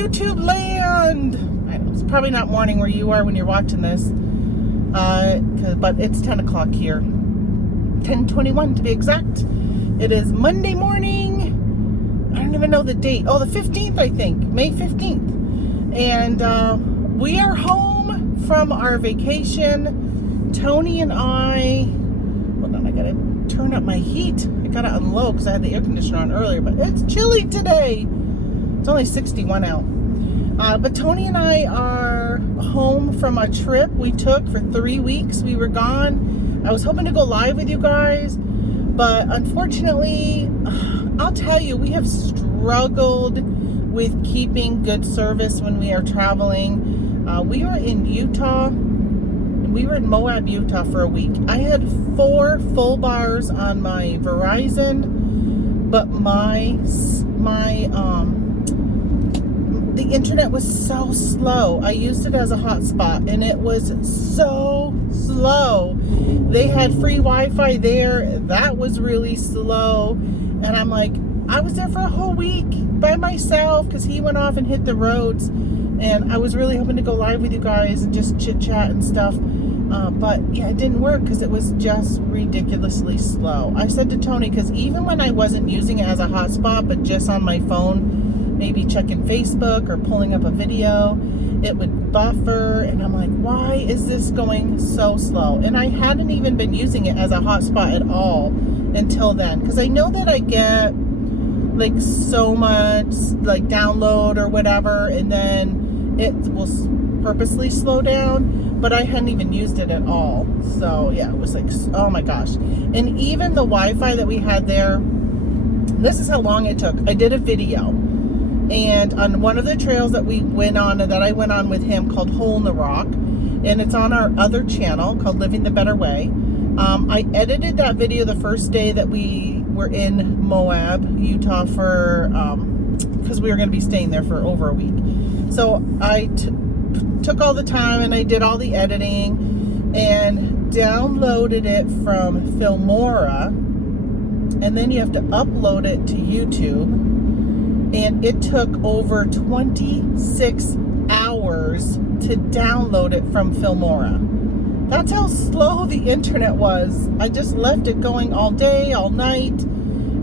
YouTube land. I know it's probably not morning where you are when you're watching this, but it's 10 o'clock here, 10:21 to be exact. It is Monday morning. I don't even know the date. Oh, the 15th, I think, May 15th, and we are home from our vacation. Tony and I, hold on, I gotta turn up my heat. I gotta unload because I had the air conditioner on earlier, but it's chilly today. It's only 61 out. But Tony and I are home from a trip we took for 3 weeks. We were gone. I was hoping to go live with you guys, but unfortunately, I'll tell you, we have struggled with keeping good service when we are traveling. We were in Utah. We were in Moab, Utah for a week. I had 4 full bars on my Verizon, but the internet was so slow. I used it as a hotspot and it was so slow. They had free Wi-Fi there. That was really slow. And I'm like, I was there for a whole week by myself because he went off and hit the roads. And I was really hoping to go live with you guys and just chit chat and stuff. But yeah, it didn't work because it was just ridiculously slow. I said to Tony, because even when I wasn't using it as a hotspot, but just on my phone, maybe checking Facebook or pulling up a video, it would buffer. And I'm like, why is this going so slow? And I hadn't even been using it as a hotspot at all until then. Because I know that I get like so much like download or whatever, and then it will purposely slow down. But I hadn't even used it at all. So yeah, it was like, oh my gosh. And even the Wi-Fi that we had there, this is how long it took. I did a video. And on one of the trails that we went on, and that I went on with him, called Hole in the Rock. And it's on our other channel called Living the Better Way. I edited that video the first day that we were in Moab, Utah for, because we were going to be staying there for over a week. So I took all the time and I did all the editing and downloaded it from Filmora, and then you have to upload it to YouTube, and it took over 26 hours to download it from Filmora. That's how slow the internet was. I just left it going all day, all night,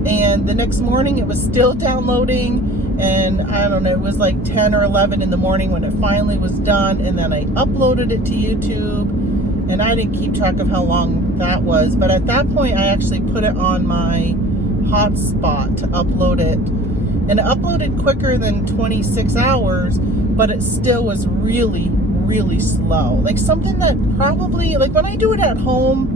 and the next morning it was still downloading. And I don't know, it was like 10 or 11 in the morning when it finally was done. And then I uploaded it to YouTube. And I didn't keep track of how long that was. But at that point, I actually put it on my hotspot to upload it. And it uploaded quicker than 26 hours. But it still was really, really slow. Like something that probably, like when I do it at home,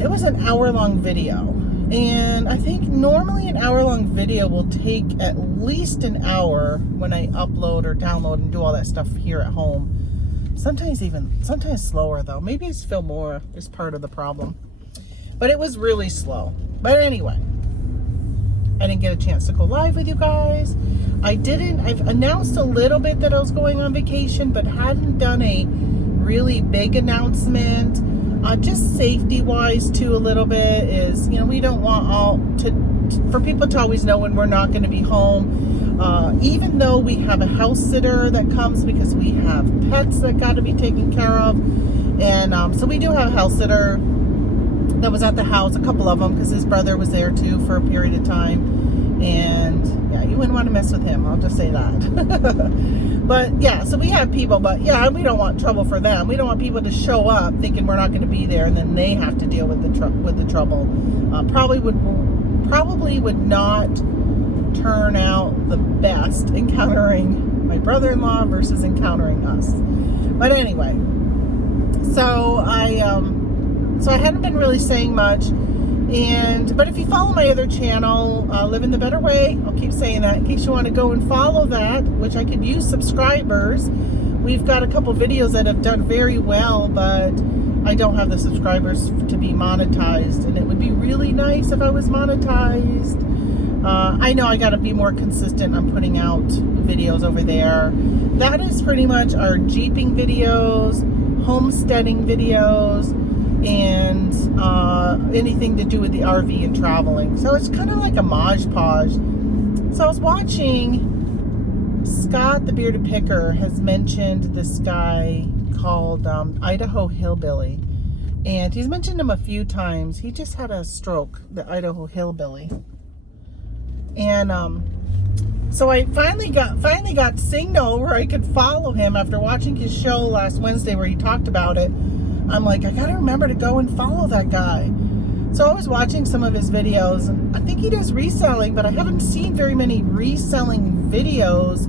it was an hour-long video. And I think normally an hour-long video will take at least an hour when I upload or download and do all that stuff here at home. Sometimes slower though.Maybe it's Filmora is part of the problem. But it was really slow. But anyway, I didn't get a chance to go live with you guys. I've announced a little bit that I was going on vacation, but hadn't done a really big announcement. Just safety-wise, too, a little bit is, we don't want for people to always know when we're not going to be home. Even though we have a house sitter that comes because we have pets that got to be taken care of. And so we do have a house sitter that was at the house, a couple of them, because his brother was there, too, for a period of time. And, yeah, you wouldn't want to mess with him. I'll just say that. But, yeah, so we have people. But, yeah, we don't want trouble for them. We don't want people to show up thinking we're not going to be there, and then they have to deal with the trouble. Probably would not turn out the best encountering my brother-in-law versus encountering us. But anyway, so I hadn't been really saying much. But if you follow my other channel, Living the Better Way, I'll keep saying that in case you want to go and follow that, which I could use subscribers. We've got a couple videos that have done very well, but I don't have the subscribers to be monetized, and it would be really nice if I was monetized. I know I got to be more consistent on putting out videos over there. That is pretty much our Jeeping videos, homesteading videos, and anything to do with the RV and traveling. So it's kind of like a Mod Podge. So I was watching Scott, the bearded picker, has mentioned this guy called Idaho Hillbilly. And he's mentioned him a few times. He just had a stroke, the Idaho Hillbilly. And so I finally got signal where I could follow him after watching his show last Wednesday where he talked about it. I'm like, I gotta remember to go and follow that guy. So I was watching some of his videos, and I think he does reselling, but I haven't seen very many reselling videos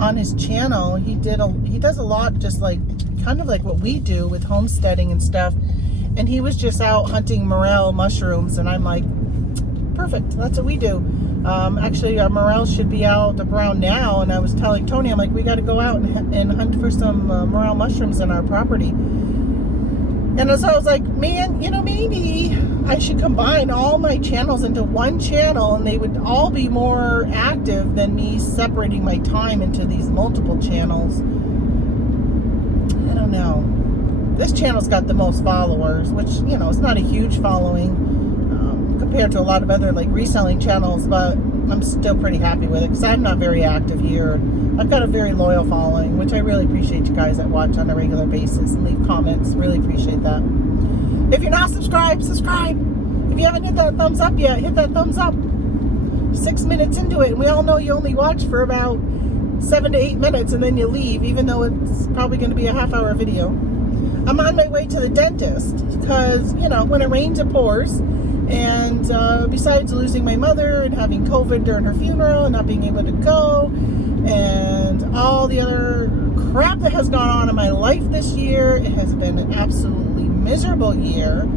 on his channel. He does a lot, just like kind of like what we do with homesteading and stuff. And he was just out hunting morel mushrooms, and I'm like, perfect, that's what we do. Actually, our morel should be out around now, and I was telling Tony, I'm like, we got to go out and hunt for some morel mushrooms in our property. And so I was like, man, maybe I should combine all my channels into one channel, and they would all be more active than me separating my time into these multiple channels. I don't know. This channel's got the most followers, which, it's not a huge following compared to a lot of other like reselling channels, but I'm still pretty happy with it because I'm not very active here. I've got a very loyal following, which I really appreciate you guys that watch on a regular basis and leave comments. Really appreciate that. If you're not subscribed, subscribe. If you haven't hit that thumbs up yet, hit that thumbs up. 6 minutes into it, and we all know you only watch for about 7 to 8 minutes and then you leave, even though it's probably going to be a half-hour video. I'm on my way to the dentist because, when it rains, it pours. And besides losing my mother and having COVID during her funeral and not being able to go, and all the other crap that has gone on in my life this year, it has been an absolutely miserable year.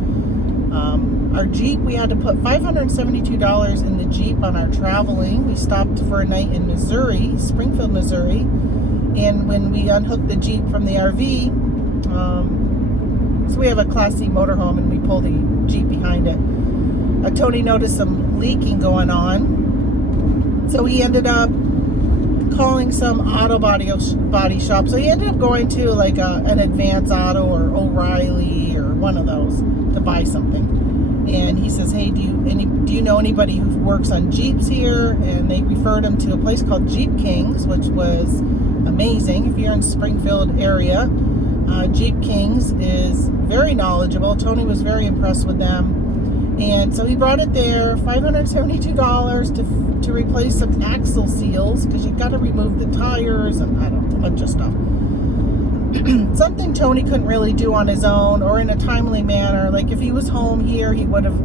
Our Jeep, we had to put $572 in the Jeep on our traveling. We stopped for a night in Missouri, Springfield, Missouri. And when we unhooked the Jeep from the RV, so we have a Class C motorhome, and we pull the Jeep behind it. Tony noticed some leaking going on, so he ended up calling some auto body shop. So he ended up going to like an Advance Auto or O'Reilly or one of those to buy something. And he says, hey, do you know anybody who works on Jeeps here? And they referred him to a place called Jeep Kings, which was amazing. If you're in Springfield area, Jeep Kings is very knowledgeable. Tony was very impressed with them. And so he brought it there, $572 to replace some axle seals, because you've got to remove the tires and I don't know, a bunch of stuff. Something Tony couldn't really do on his own or in a timely manner. Like if he was home here, he would have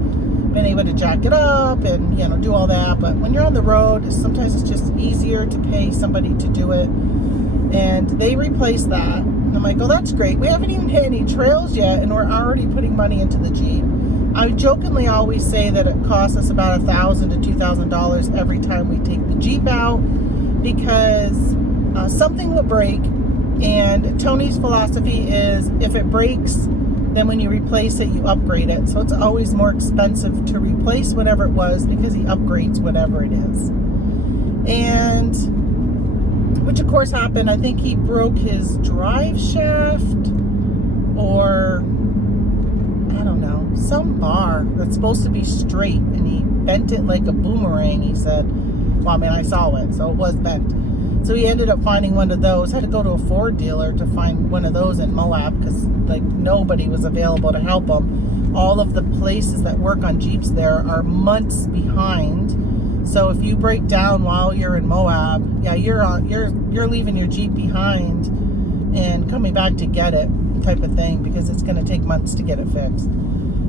been able to jack it up and, do all that. But when you're on the road, sometimes it's just easier to pay somebody to do it. And they replaced that. And I'm like, oh, that's great. We haven't even hit any trails yet, and we're already putting money into the Jeep. I jokingly always say that it costs us about $1,000 to $2,000 every time we take the Jeep out, because something will break, and Tony's philosophy is if it breaks, then when you replace it, you upgrade it. So it's always more expensive to replace whatever it was because he upgrades whatever it is. And which of course happened. I think he broke his drive shaft, or I don't know, some bar that's supposed to be straight, and he bent it like a boomerang, he said. Well, I mean, I saw it, so it was bent. So he ended up finding one of those. Had to go to a Ford dealer to find one of those in Moab, because like nobody was available to help him. All of the places that work on Jeeps there are months behind. So if you break down while you're in Moab, yeah, you're leaving your Jeep behind and coming back to get it, type of thing, because it's going to take months to get it fixed.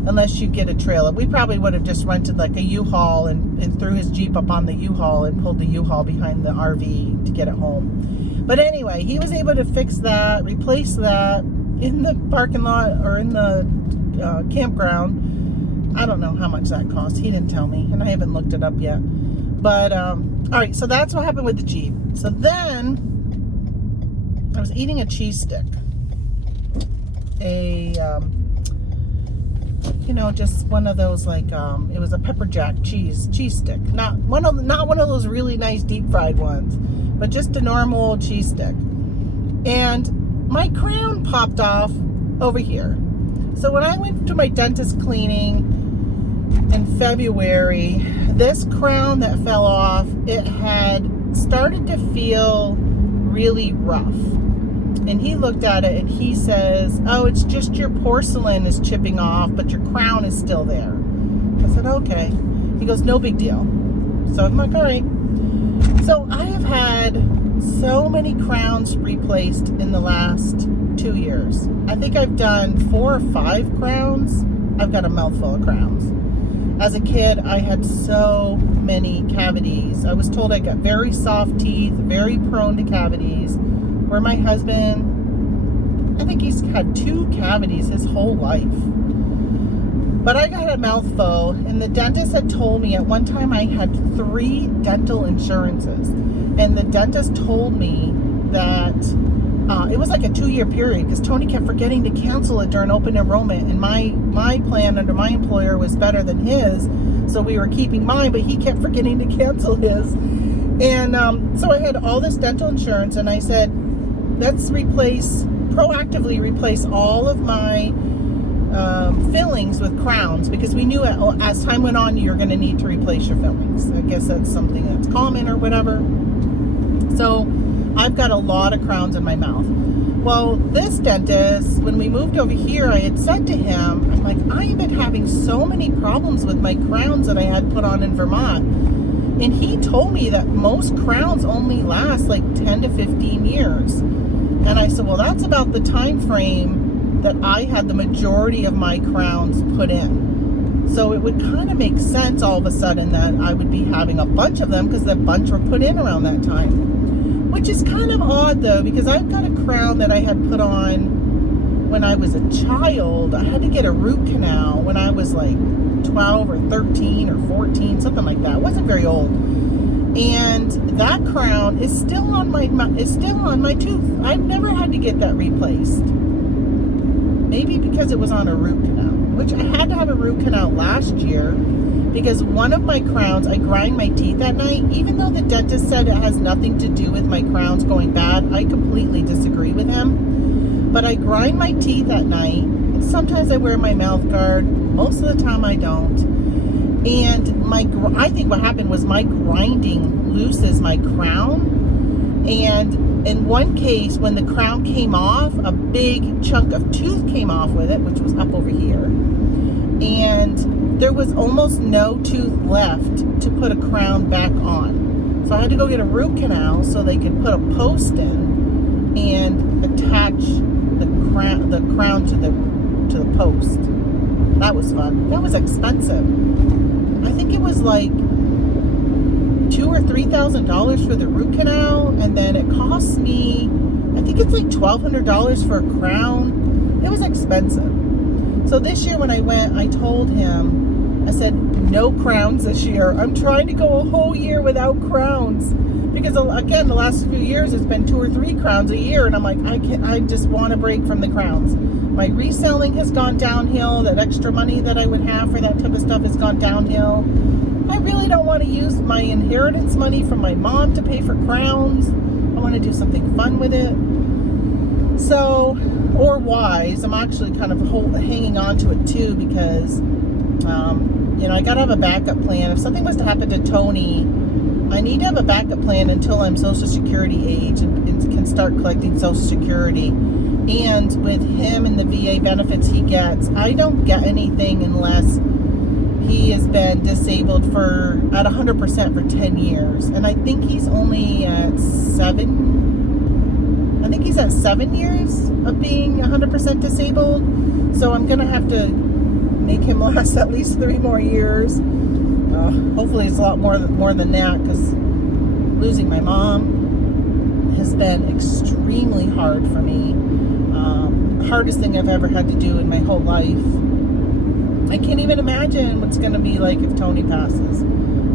Unless you get a trailer. We probably would have just rented like a U-Haul and threw his Jeep up on the U-Haul and pulled the U-Haul behind the RV to get it home. But anyway, he was able to fix that, replace that in the parking lot or in the campground. I don't know how much that cost. He didn't tell me, and I haven't looked it up yet. But, all right, so that's what happened with the Jeep. So then I was eating a cheese stick. Just one of those, like, it was a pepper jack cheese stick. Not one of those really nice deep fried ones, but just a normal cheese stick. And my crown popped off over here. So when I went to my dentist cleaning in February, this crown that fell off, it had started to feel really rough. And he looked at it and he says, oh, it's just your porcelain is chipping off, but your crown is still there. I said, okay. He goes, no big deal. So I'm like, all right. So I have had so many crowns replaced in the last 2 years. I think I've done 4 or 5 crowns. I've got a mouthful of crowns. As a kid, I had so many cavities. I was told I got very soft teeth, very prone to cavities. Where my husband, I think he's had 2 cavities his whole life. But I got a mouthful, and the dentist had told me at one time I had 3 dental insurances. And the dentist told me that it was like a 2-year period because Tony kept forgetting to cancel it during open enrollment. And my plan under my employer was better than his. So we were keeping mine, but he kept forgetting to cancel his. And so I had all this dental insurance, and I said, let's proactively replace all of my fillings with crowns, because we knew as time went on you're going to need to replace your fillings. I guess that's something that's common or whatever. So I've got a lot of crowns in my mouth. Well, this dentist, when we moved over here, I had said to him, I'm like, I have been having so many problems with my crowns that I had put on in Vermont. And he told me that most crowns only last like 10 to 15 years. And I said, well, that's about the time frame that I had the majority of my crowns put in. So it would kind of make sense all of a sudden that I would be having a bunch of them because the bunch were put in around that time. Which is kind of odd though, because I've got a crown that I had put on when I was a child. I had to get a root canal when I was like 12 or 13 or 14, something like that. I wasn't very old. And that crown is still on my tooth. I've never had to get that replaced. Maybe because it was on a root canal, which I had to have a root canal last year because one of my crowns, I grind my teeth at night. Even though the dentist said it has nothing to do with my crowns going bad, I completely disagree with him. But I grind my teeth at night, and sometimes I wear my mouth guard. Most of the time I don't. And I think what happened was my grinding looses my crown. And in one case, when the crown came off, a big chunk of tooth came off with it, which was up over here. And there was almost no tooth left to put a crown back on. So I had to go get a root canal so they could put a post in and attach the crown to the post. That was fun. That was expensive. I think it was like $2,000 or $3,000 for the root canal, and then it cost me, I think it's like $1,200 for a crown. It was expensive. So this year when I went, I told him, I said, no crowns this year. I'm trying to go a whole year without crowns. Because again, the last few years it's been 2 or 3 crowns a year, and I'm like, I just want a break from the crowns. My reselling has gone downhill. That extra money that I would have for that type of stuff has gone downhill. I really don't want to use my inheritance money from my mom to pay for crowns. I want to do something fun with it. So, or wise, I'm actually kind of hanging on to it too, because, I got to have a backup plan. If something was to happen to Tony, I need to have a backup plan until I'm Social Security age and can start collecting Social Security. And with him and the VA benefits he gets, I don't get anything unless he has been disabled at 100% for 10 years. And I think he's only at 7. I think he's at 7 years of being 100% disabled. So I'm going to have to make him last at least 3 more years. Hopefully it's a lot more than that, because losing my mom has been extremely hard for me. Hardest thing I've ever had to do in my whole life. I can't even imagine what's going to be like if Tony passes.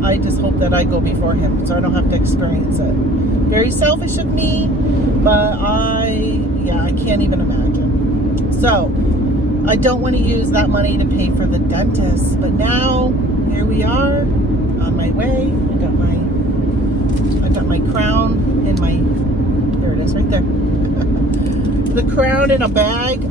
I just hope that I go before him so I don't have to experience it. Very selfish of me, but I can't even imagine. So I don't want to use that money to pay for the dentist, but now here we are on my way. I got my crown in my, there it is right there. The crown in a bag.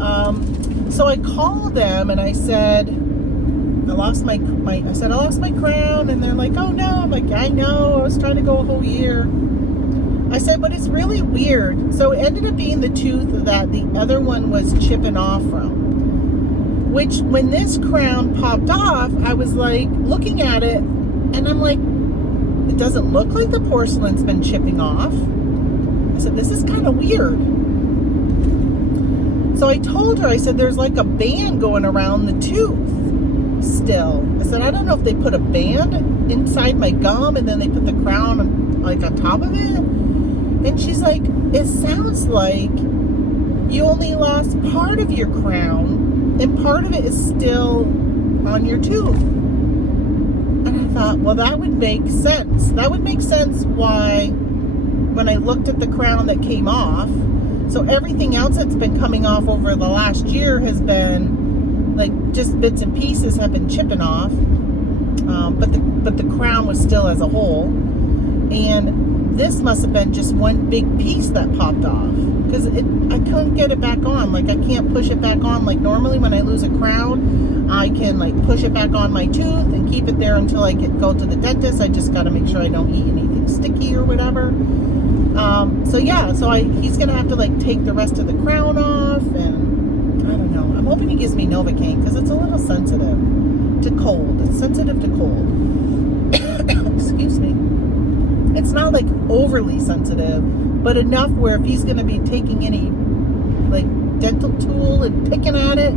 So I called them and I said, I lost my crown, and they're like, oh no. I'm like, I know, I was trying to go a whole year. I said, but it's really weird. So it ended up being the tooth that the other one was chipping off from. Which, when this crown popped off, I was like, looking at it, and I'm like, it doesn't look like the porcelain's been chipping off. I said, this is kind of weird. So I told her, I said, there's like a band going around the tooth still. I said, I don't know if they put a band inside my gum and then they put the crown like on top of it. And she's like, it sounds like you only lost part of your crown and part of it is still on your tooth. And I thought, well, that would make sense. That would make sense why when I looked at the crown that came off, so everything else that's been coming off over the last year has been like just bits and pieces have been chipping off, but the crown was still as a whole, and this must have been just one big piece that popped off because I couldn't get it back on. Like I can't push it back on like normally when I lose a crown. I can like push it back on my tooth and keep it there until I go to the dentist. I just got to make sure I don't eat anything sticky or whatever. So he's gonna have to like take the rest of the crown off, and I don't know. I'm hoping he gives me Novocaine because it's a little sensitive to cold. It's sensitive to cold. Excuse me. It's not like overly sensitive, but enough where if he's gonna be taking any like dental tool and picking at it,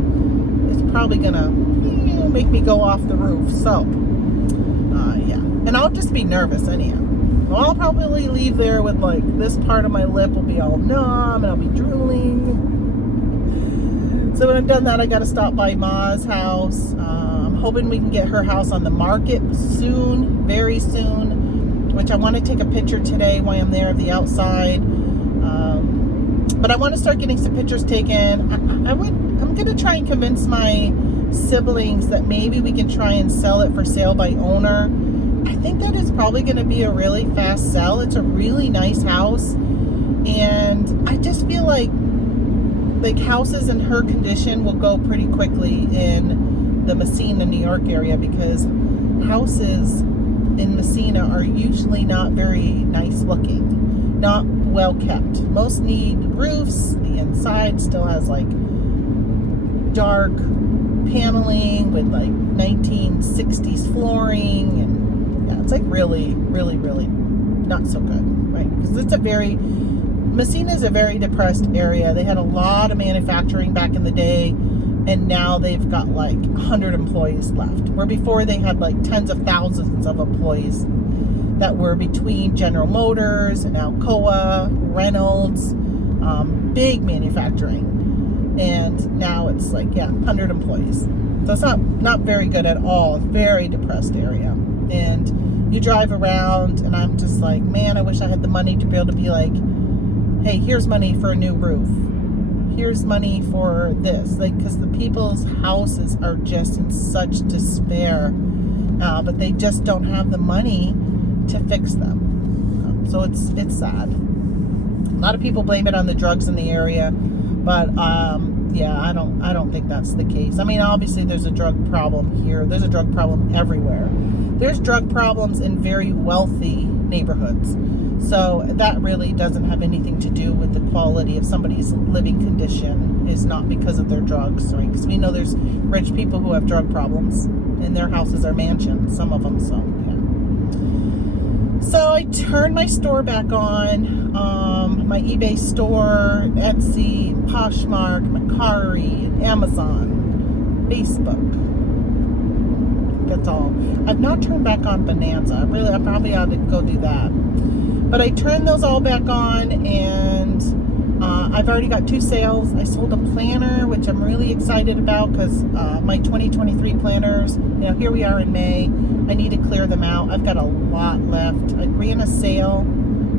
it's probably gonna make me go off the roof. So, yeah, and I'll just be nervous anyhow. I'll probably leave there with like this part of my lip will be all numb and I'll be drooling. So when I'm done that, I got to stop by Ma's house. I'm hoping we can get her house on the market soon, very soon, which I want to take a picture today while I'm there of the outside. But I want to start getting some pictures taken. I'm going to try and convince my siblings that maybe we can try and sell it for sale by owner. I think that is probably going to be a really fast sell. It's a really nice house, and I just feel like houses in her condition will go pretty quickly in the Messina, New York area, because houses in Messina are usually not very nice looking, not well kept. Most need roofs. The inside still has like dark paneling with like 1960s flooring, and it's like really, really, really not so good, right? Because Messina is a very depressed area. They had a lot of manufacturing back in the day, and now they've got like 100 employees left, where before they had like tens of thousands of employees that were between General Motors and Alcoa, Reynolds, big manufacturing, and now it's like 100 employees. So it's not very good at all. Very depressed area. And you drive around and I'm just like, man, I wish I had the money to be able to be like, hey, here's money for a new roof. Here's money for this. Like, because the people's houses are just in such despair, but they just don't have the money to fix them. So it's sad. A lot of people blame it on the drugs in the area, but I don't think that's the case. I mean, obviously there's a drug problem here. There's a drug problem everywhere. There's drug problems in very wealthy neighborhoods. So that really doesn't have anything to do with the quality of somebody's living condition. Is not because of their drugs, right? Because we know there's rich people who have drug problems and their houses are mansions, some of them. So yeah. So I turned my store back on, my eBay store, Etsy, Poshmark, Mercari, Amazon, Facebook. That's all. I've not turned back on Bonanza. I probably ought to go do that. But I turned those all back on, and I've already got 2 sales. I sold a planner, which I'm really excited about because my 2023 planners, here we are in May. I need to clear them out. I've got a lot left. I ran a sale.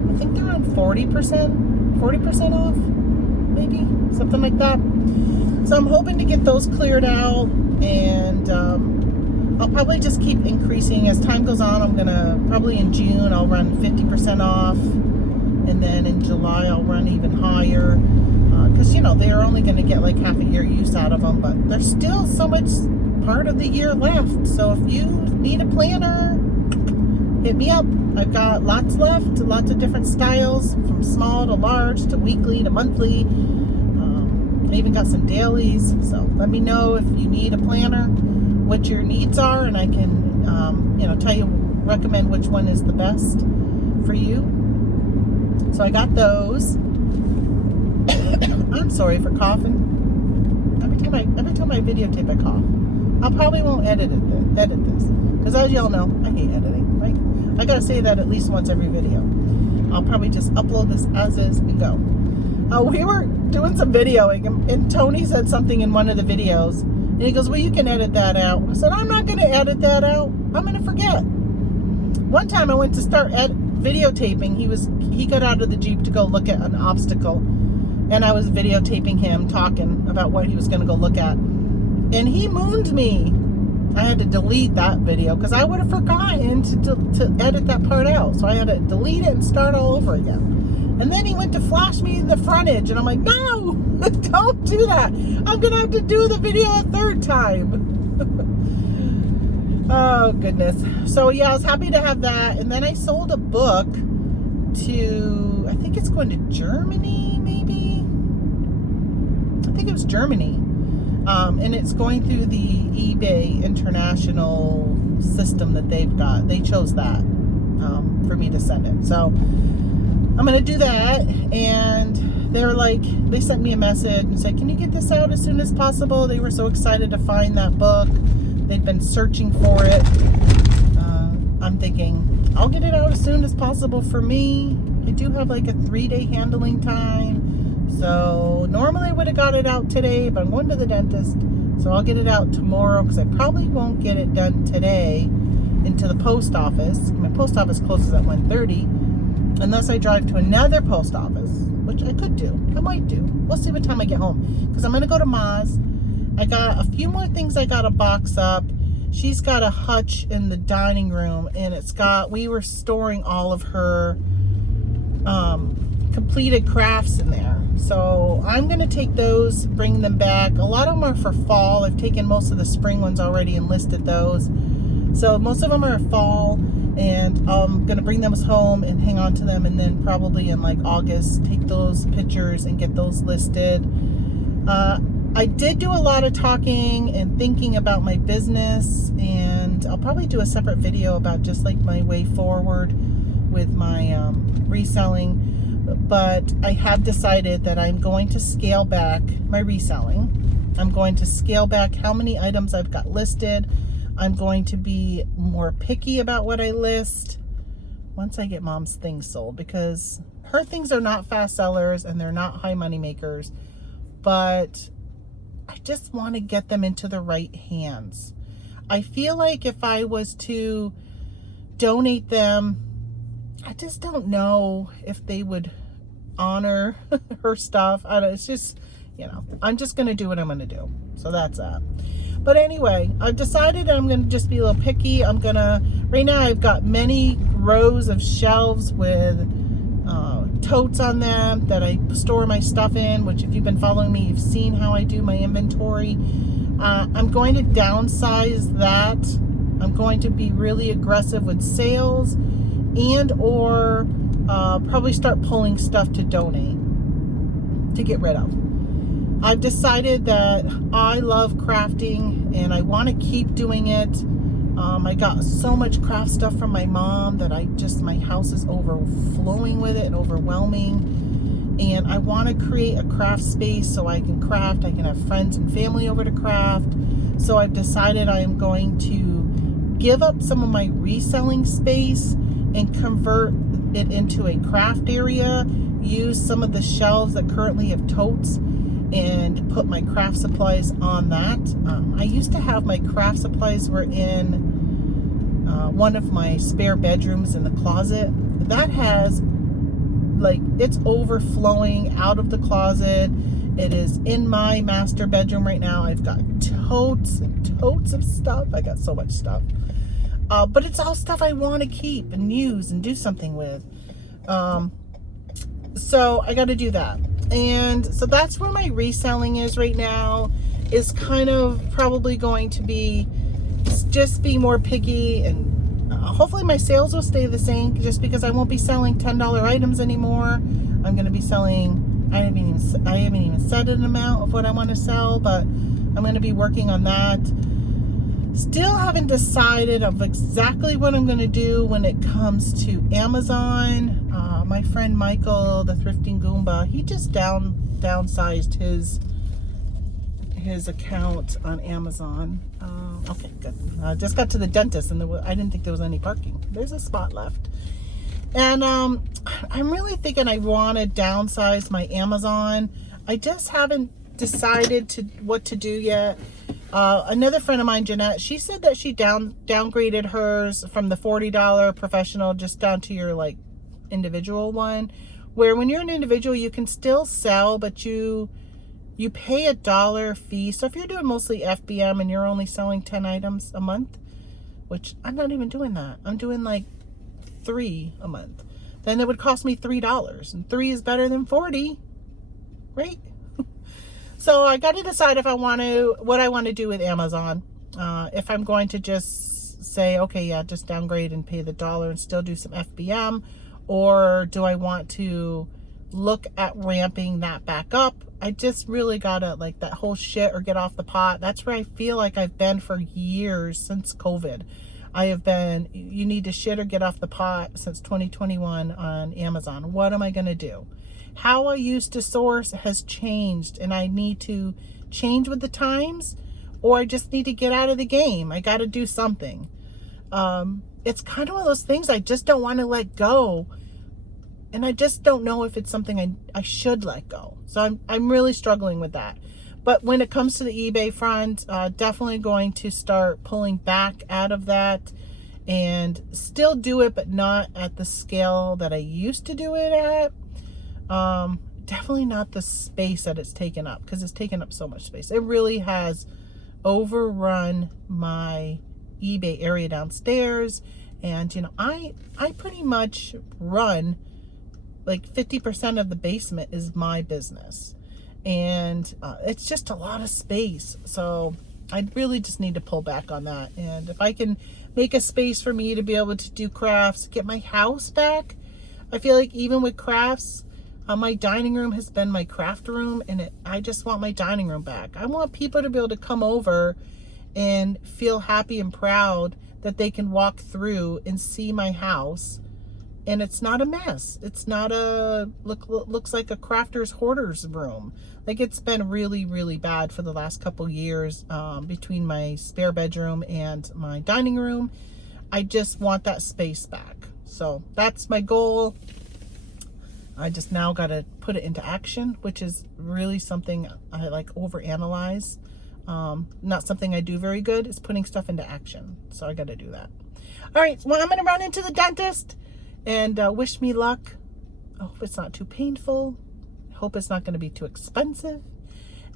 I think they're on 40% off, maybe, something like that. So I'm hoping to get those cleared out, and I'll probably just keep increasing as time goes on. I'm gonna probably in June I'll run 50% off, and then in July I'll run even higher, because they're only going to get like half a year use out of them, but there's still so much part of the year left. So if you need a planner, hit me up. I've got lots left, lots of different styles, from small to large to weekly to monthly. I even got some dailies. So let me know if you need a planner, what your needs are, and I can recommend which one is the best for you. So I got those. I'm sorry for coughing. Every time I videotape, I cough. I probably won't edit this, because as y'all know, I hate editing, right? I gotta say that at least once every video. I'll probably just upload this as is and go. We were doing some videoing, and Tony said something in one of the videos, and he goes, well, you can edit that out. I said, I'm not gonna edit that out. I'm gonna forget. One time I went to start videotaping. He got out of the Jeep to go look at an obstacle, and I was videotaping him talking about what he was gonna go look at. And he mooned me. I had to delete that video because I would have forgotten to edit that part out. So I had to delete it and start all over again. And then he went to flash me the frontage, and I'm like, no, don't do that. I'm gonna have to do the video a third time. Oh goodness. So yeah, I was happy to have that. And then I sold a book to, I think it's going to Germany, maybe. I think it was Germany. And it's going through the eBay international system that they've got. They chose that for me to send it. So I'm going to do that. And they sent me a message and said, can you get this out as soon as possible? They were so excited to find that book. They'd been searching for it. I'm thinking, I'll get it out as soon as possible for me. I do have like a 3-day handling time. So normally I would have got it out today, but I'm going to the dentist. So I'll get it out tomorrow, because I probably won't get it done today into the post office. My post office closes at 1:30, unless I drive to another post office, which I could do. I might do. We'll see what time I get home, because I'm going to go to Ma's. I got a few more things I got to box up. She's got a hutch in the dining room, and we were storing all of her completed crafts in there. So I'm going to take those, bring them back. A lot of them are for fall. I've taken most of the spring ones already and listed those. So most of them are fall, and I'm going to bring them home and hang on to them, and then probably in like August take those pictures and get those listed. I did do a lot of talking and thinking about my business, and I'll probably do a separate video about just like my way forward with my reselling. But I have decided that I'm going to scale back my reselling. I'm going to scale back how many items I've got listed. I'm going to be more picky about what I list once I get Mom's things sold, because her things are not fast sellers and they're not high money makers, but I just want to get them into the right hands. I feel like if I was to donate them, I just don't know if they would honor her stuff. It's just, I'm just going to do what I'm going to do. So that's that. But anyway, I've decided I'm going to just be a little picky. Right now I've got many rows of shelves with totes on them that I store my stuff in, which if you've been following me, you've seen how I do my inventory. I'm going to downsize that. I'm going to be really aggressive with sales, and or probably start pulling stuff to donate, to get rid of. I've decided that I love crafting and I want to keep doing it. I got so much craft stuff from my mom that my house is overflowing with it and overwhelming. And I want to create a craft space so I can craft. I can have friends and family over to craft. So I've decided I am going to give up some of my reselling space and convert it into a craft area. Use some of the shelves that currently have totes and put my craft supplies on that. I used to have my craft supplies were in one of my spare bedrooms in the closet. That has, it's overflowing out of the closet. It is in my master bedroom right now. I've got totes and totes of stuff. I got so much stuff. But it's all stuff I want to keep and use and do something with. So I got to do that. And so that's where my reselling is right now, is kind of probably going to be just be more picky and hopefully my sales will stay the same, just because I won't be selling $10 items anymore. I'm going to be selling, I haven't even set an amount of what I want to sell, but I'm going to be working on that. Still haven't decided of exactly what I'm going to do when it comes to Amazon. My friend Michael, the Thrifting Goomba, he just downsized his account on Amazon. Okay, good. I just got to the dentist and I didn't think there was any parking. There's a spot left. And I'm really thinking I want to downsize my Amazon. I just haven't decided what to do yet. Another friend of mine, Jeanette, she said that she downgraded hers from the $40 professional just down to your like individual one, where when you're an individual you can still sell, but you pay a $1 fee. So if you're doing mostly FBM and you're only selling 10 items a month, which I'm not even doing that, I'm doing like 3 a month, then it would cost me $3, and 3 is better than 40, right? So I got to decide what I want to do with Amazon. If I'm going to just say, okay, yeah, just downgrade and pay the $1 and still do some FBM, or do I want to look at ramping that back up? I just really gotta, like, that whole shit or get off the pot. That's where I feel like I've been for years since COVID. I have been, you need to shit or get off the pot since 2021 on Amazon. What am I gonna do? How I used to source has changed, and I need to change with the times, or I just need to get out of the game. I got to do something. It's kind of one of those things I just don't want to let go, and I just don't know if it's something I should let go. So I'm really struggling with that. But when it comes to the eBay front, definitely going to start pulling back out of that and still do it, but not at the scale that I used to do it at. Definitely not the space that it's taken up, because it's taken up so much space. It really has overrun my eBay area downstairs. And, you know, I pretty much run like 50% of the basement is my business. And it's just a lot of space. So I really just need to pull back on that. And if I can make a space for me to be able to do crafts, get my house back. I feel like even with crafts, my dining room has been my craft room, and I just want my dining room back. I want people to be able to come over and feel happy and proud that they can walk through and see my house, and it's not a mess. It's not looks like a crafter's hoarder's room. Like, it's been really, really bad for the last couple years between my spare bedroom and my dining room. I just want that space back. So that's my goal. I just now got to put it into action, which is really something I like overanalyze. Not something I do very good, is putting stuff into action. So I got to do that. All right, well, I'm going to run into the dentist and wish me luck. I hope it's not too painful. I hope it's not going to be too expensive.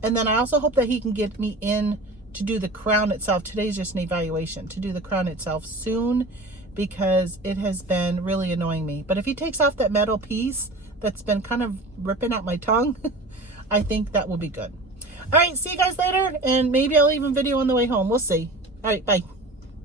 And then I also hope that he can get me in to do the crown itself. Today's just an evaluation, to do the crown itself soon, because it has been really annoying me. But if he takes off that metal piece that's been kind of ripping out my tongue, I think that will be good. All right, see you guys later, and maybe I'll even video on the way home. We'll see. All right, bye.